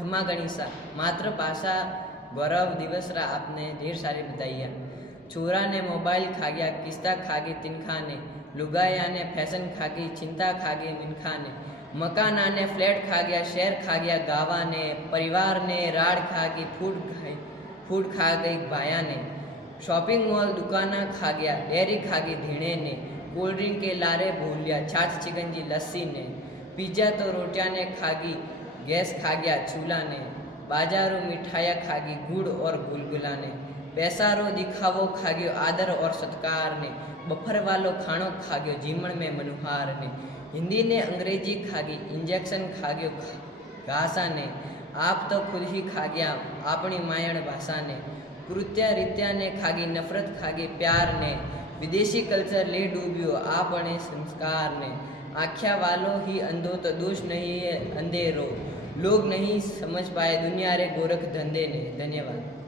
खमा गणिसा मातृभाषा गौरव दिवस रा आपने ढेर सारी बताइया। छोरा ने मोबाइल खा गया, किस्ता खा गई तिनखा ने, लुगाया ने फैशन खा गई, चिंता खा गई मिनखा ने, मकाना ने फ्लैट खा गया, शहर खा गया गावा ने, परिवार ने राड़ खा गई, फूड खा गई भाया ने, शॉपिंग मॉल दुकाना खा गया, डेयरी खा गई धीणे ने, कोल्ड ड्रिंक के लारे भूल लिया, छाछ चिकनजी लस्सी ने, पिज्जा तो रोटिया ने खा गई, गैस खा गया चूल्हा ने, बाजारू मिठाइयाँ खा गई गुड़ और गुलगुला ने, पैसारो दिखावो खा गयो आदर और सत्कार ने, बफर वालो खाणो खा गयो जीमण में मनुहार ने, हिंदी ने अंग्रेजी खा गई, इंजेक्शन खा गयो घासा ने, आप तो खुद ही खा गया अपनी मायण भाषा ने, कृत्या रित्या ने खा गई नफरत खा गई प्यार ने, विदेशी कल्चर ले डूबियो आपने संस्कार ने, आख्या वालो ही अंधो तो दोष नहीं है अंधेरो, लोग नहीं समझ पाए दुनिया रे गोरख धंधे ने। धन्यवाद।